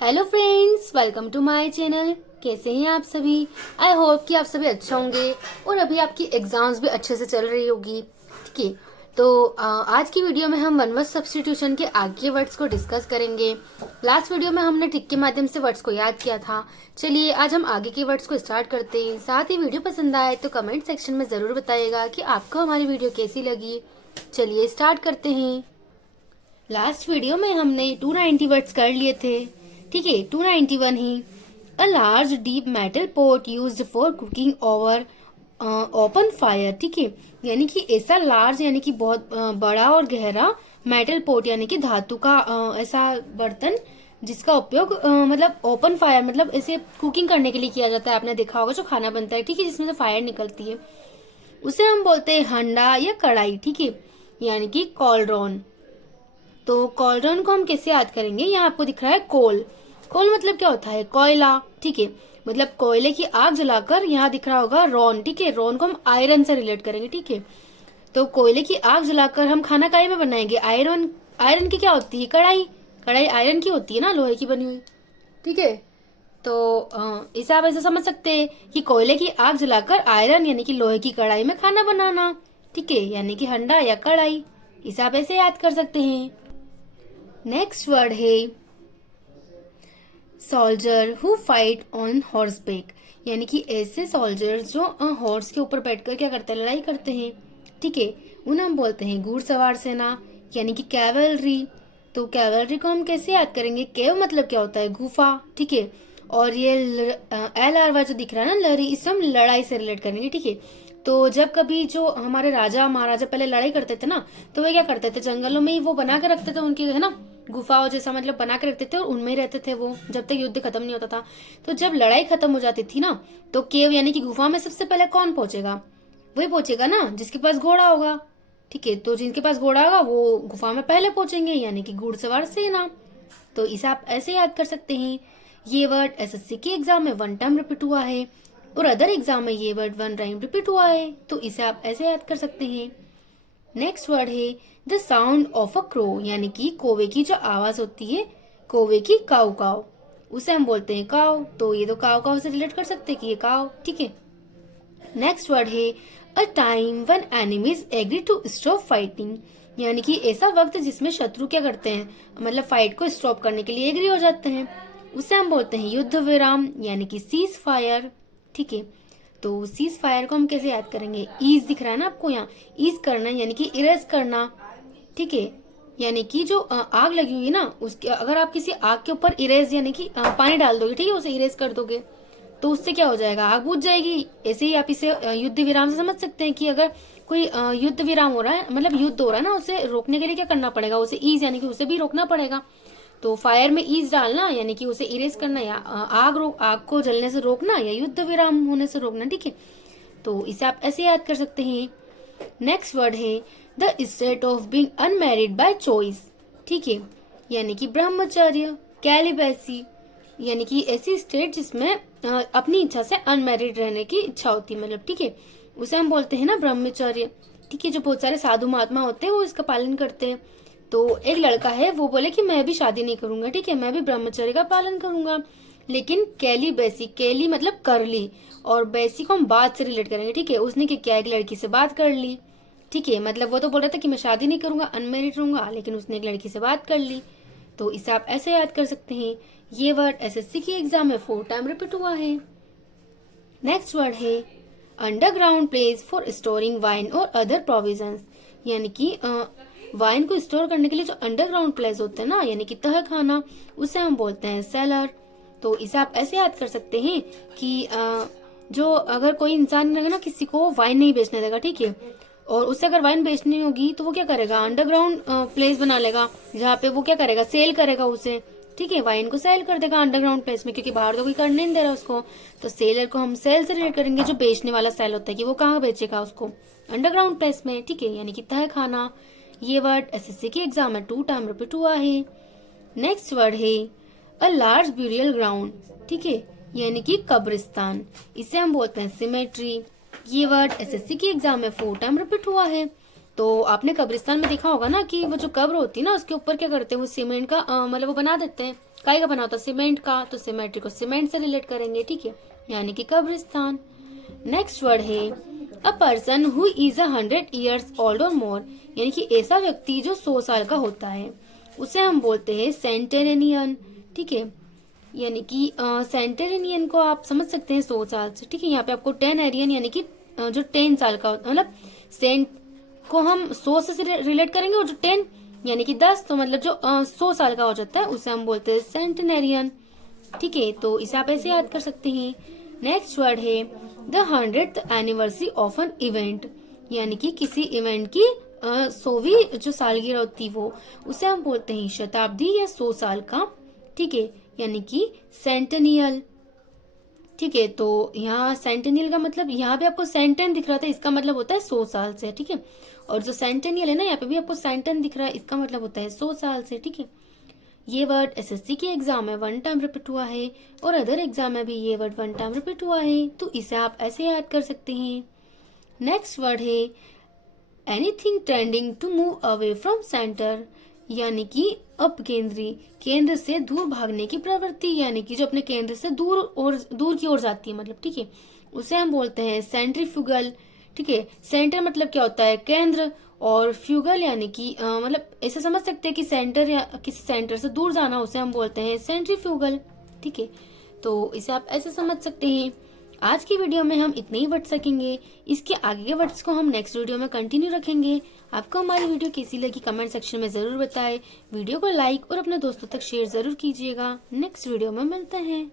Hello friends, welcome to my channel. कैसे हैं आप सभी? आई होप कि आप सभी अच्छे होंगे और अभी आपकी एग्जाम्स भी अच्छे से चल रही होगी। ठीक है, तो आज की वीडियो में हम वन वर्ड सब्स्टिट्यूशन के आगे के वर्ड्स को डिस्कस करेंगे। लास्ट वीडियो में हमने ट्रिक के माध्यम से वर्ड्स को याद किया था। चलिए आज हम आगे के वर्ड्स को स्टार्ट करते हैं। साथ ही वीडियो पसंद आए तो कमेंट सेक्शन में जरूर बताइएगा कि आपको हमारी वीडियो कैसी लगी। चलिए स्टार्ट करते हैं। लास्ट वीडियो में हमने 290 वर्ड्स कर लिए थे। ठीक है, 291 ही। A large deep metal pot used for cooking over open fire. ठीक है, यानी कि ऐसा लार्ज यानी कि बहुत बड़ा और गहरा मेटल पॉट यानी कि धातु का ऐसा बर्तन जिसका उपयोग मतलब ओपन फायर मतलब ऐसे कुकिंग करने के लिए किया जाता है। आपने देखा होगा जो खाना बनता है, ठीक है, जिसमें से फायर निकलती है, उसे हम बोलते हैं हंडा या कढ़ाई। ठीक है, यानी कि कॉलड्रॉन। तो कॉलड्रॉन को हम कैसे याद करेंगे? यहाँ आपको दिख रहा है कोल। कोल मतलब क्या होता है? कोयला। ठीक है, मतलब कोयले की आग जलाकर यहाँ दिख रहा होगा रॉन। ठीक है, रॉन को हम आयरन से रिलेट करेंगे। ठीक है, तो कोयले की आग जलाकर हम खाना काहे में बनाएंगे? आयरन। आयरन की क्या होती है? कढ़ाई। कढ़ाई आयरन की होती है ना, लोहे की बनी हुई। ठीक है, तो इसे आप ऐसे समझ सकते हैं कि कोयले की आग जलाकर आयरन यानी कि लोहे की कढ़ाई में खाना बनाना। ठीक है, यानी कि हंडा या कढ़ाई। इसे आप ऐसे याद कर सकते हैं। नेक्स्ट वर्ड है soldier who fight on horseback, यानी कि ऐसे सोल्जर्स जो हॉर्स के ऊपर बैठकर क्या करते हैं? लड़ाई करते हैं। ठीक है, उन्हें हम बोलते हैं घुड़सवार सेना यानी कि कैवलरी। तो कैवलरी को हम कैसे याद करेंगे? केव मतलब क्या होता है? गुफा। ठीक है, और ये एल आर वाई जो दिख रहा है ना, लरी, इसे हम लड़ाई से रिलेट करेंगे। ठीक है, तो जब कभी जो हमारे राजा महाराजा पहले लड़ाई करते थे ना, तो वे क्या करते थे? जंगलों में ही वो बना के रखते थे उनकी, है ना, गुफाओं जैसा मतलब बना के रखते थे और उनमें ही रहते थे वो जब तक युद्ध खत्म नहीं होता था। तो जब लड़ाई खत्म हो जाती थी ना, तो केव यानी कि गुफा में सबसे पहले कौन पहुंचेगा? वही पहुंचेगा ना जिसके पास घोड़ा होगा। ठीक है, तो जिनके पास घोड़ा होगा वो गुफा में पहले पहुंचेंगे, यानी कि घुड़सवार सेना। तो इसे आप ऐसे याद कर सकते हैं। ये वर्ड एसएससी के एग्जाम में 1 टाइम रिपीट हुआ है और अदर एग्जाम में ये वर्ड 1 टाइम रिपीट हुआ है, तो इसे आप ऐसे याद कर सकते हैं। नेक्स्ट वर्ड है the sound of a crow, यानी कि कौवे की जो आवाज होती है, कौवे की काव काव, उसे हम बोलते हैं काव। तो ये तो काव काव से रिलेट कर सकते हैं कि ये काव। ठीक है, नेक्स्ट वर्ड है a time when enemies agree to stop fighting, यानी कि ऐसा वक्त जिसमें शत्रु क्या करते हैं? मतलब फाइट को स्टॉप करने के लिए एग्री हो जाते हैं, उसे हम बोलते हैं युद्ध विराम यानी कि सीज फायर। ठीक है, तो सीज फायर को हम कैसे याद करेंगे? ईज दिख रहा है ना आपको यहाँ, ईज करना यानी कि इरेज करना। ठीक है, यानी कि जो आग लगी हुई है ना, उसके अगर आप किसी आग के ऊपर इरेज यानी कि पानी डाल दोगे, ठीक है, उसे इरेज कर दोगे, तो उससे क्या हो जाएगा? आग बुझ जाएगी। ऐसे ही आप इसे युद्ध विराम से समझ सकते हैं कि अगर कोई युद्ध विराम हो रहा है, मतलब युद्ध हो रहा है ना, उसे रोकने के लिए क्या करना पड़ेगा? उसे ईज यानी कि उसे भी रोकना पड़ेगा। तो फायर में ईज डालना यानी कि उसे इरेज करना, या आग को जलने से रोकना, या युद्ध विराम होने से रोकना। ठीक है, तो इसे आप ऐसे याद कर सकते हैं। नेक्स्ट वर्ड है the state of being unmarried by choice. ठीक है, यानी कि ब्रह्मचर्य। कैलिबेसी यानी कि ऐसी स्टेट जिसमें अपनी इच्छा से अनमैरिड रहने की इच्छा होती है, मतलब। ठीक है, उसे हम बोलते हैं ना ब्रह्मचर्य। ठीक है, जो बहुत सारे साधु महात्मा होते हैं वो इसका पालन करते हैं। तो एक लड़का है, वो बोले कि मैं भी शादी नहीं करूंगा, ठीक है, मैं भी ब्रह्मचर्य का पालन करूंगा। लेकिन कैली बेसी, कैली मतलब कर ली, और बेसी को हम बात से रिलेट करेंगे। ठीक है, उसने क्या किया? एक लड़की से बात कर ली। ठीक है, मतलब वो तो बोल रहा था कि मैं शादी नहीं करूंगा, अनमेरिड रहूंगा, लेकिन उसने एक लड़की से बात कर ली। तो इसे आप ऐसे याद कर सकते हैं। ये वर्ड एसएससी की एग्जाम में 4 टाइम रिपीट हुआ है। नेक्स्ट वर्ड है underground place for storing wine और अदर प्रोविजंस, यानी कि वाइन को स्टोर करने के लिए जो अंडरग्राउंड प्लेस होते हैं ना, यानी कि तह खाना, उसे हम बोलते हैं सेलर। तो इसे आप ऐसे याद कर सकते हैं कि जो अगर कोई इंसान ना किसी को वाइन नहीं बेचने देगा, ठीक है, और उससे अगर वाइन बेचनी होगी तो वो क्या करेगा? अंडरग्राउंड प्लेस बना लेगा जहाँ पे वो क्या करेगा? सेल करेगा उसे। ठीक है, वाइन को सेल कर देगा अंडरग्राउंड प्लेस में, क्योंकि बाहर तो कोई करने नहीं दे रहा उसको। तो सेलर को हम सेल से रिलेट करेंगे, जो बेचने वाला सेल होता है कि वो कहाँ बेचेगा उसको? अंडरग्राउंड प्लेस में। ठीक है, यानी कि तह खाना। ये वर्ड एसएससी के एग्जाम में 2 टाइम रिपीट हुआ है। नेक्स्ट वर्ड है अ लार्ज ब्यूरियल ग्राउंड। ठीक है, यानी कि कब्रिस्तान, इसे हम बोलते हैं सिमेट्री। ये वर्ड एसएससी की एग्जाम में 4 टाइम रिपीट हुआ है। तो आपने कब्रिस्तान में देखा होगा ना कि वो जो कब्र होती है ना, उसके ऊपर क्या करते हैं? वो सीमेंट का मतलब वो बना देते हैं, काय का बना होता है? सीमेंट का, तो सिमेट्री को सीमेंट से रिलेट करेंगे, ठीक है, यानी कि कब्रिस्तान। नेक्स्ट वर्ड है a person who is 100 years old और मोर, यानी कि ऐसा व्यक्ति जो 100 साल का होता है उसे हम बोलते हैं सेंटेरेनियन, ठीक है, यानी कि सेंटेरेनियन को आप समझ सकते हैं 100 साल से, ठीक है। यहाँ पे आपको टेनेरियन यानी कि जो 10 साल का होता है, मतलब सेंट को हम 100 से रिलेट करेंगे और जो 10 यानी कि 10, तो मतलब जो 100 साल का हो जाता है उसे हम बोलते हैं सेंटेनेरियन, ठीक है। तो इसे आप ऐसे याद कर सकते हैं। नेक्स्ट वर्ड है the 100th anniversary of an event, यानी कि किसी इवेंट की 100वीं जो सालगिरह होती वो, उसे हम बोलते हैं शताब्दी या 100 साल का, ठीक है, यानी कि सेंटेनियल, ठीक है। तो यहाँ सेंटेनियल का मतलब, यहाँ पे आपको सेंटेन दिख रहा था, इसका मतलब होता है 100 साल से, ठीक है। और जो सेंटेनियल है ना, यहाँ पे भी आपको सेंटेन दिख रहा है, इसका मतलब होता है 100 साल से, ठीक है। ये वर्ड एसएससी के एग्जाम में 1 टाइम रिपीट हुआ है और अदर एग्जाम में भी ये वर्ड 1 टाइम रिपीट हुआ है, तो इसे आप ऐसे याद कर सकते हैं। नेक्स्ट वर्ड है anything tending to move away from centre, यानी कि अपकेंद्री, केंद्र से दूर भागने की प्रवृत्ति, यानी कि जो अपने केंद्र से दूर की ओर जाती है, मतलब, ठीक है, उसे हम बोलते हैं सेंट्रीफ्यूगल, ठीक है। सेंटर मतलब क्या होता है? केंद्र, और फ्यूगल यानी कि मतलब ऐसे समझ सकते हैं कि सेंटर या किसी सेंटर से दूर जाना, उसे हम बोलते हैं सेंट्रीफ्यूगल, ठीक है। तो इसे आप ऐसे समझ सकते हैं। आज की वीडियो में हम इतने ही वर्ड सीखेंगे, इसके आगे के वर्ड्स को हम नेक्स्ट वीडियो में कंटिन्यू रखेंगे। आपको हमारी वीडियो कैसी लगी कमेंट सेक्शन में जरूर बताएं। वीडियो को लाइक और अपने दोस्तों तक शेयर जरूर कीजिएगा। नेक्स्ट वीडियो में मिलते हैं।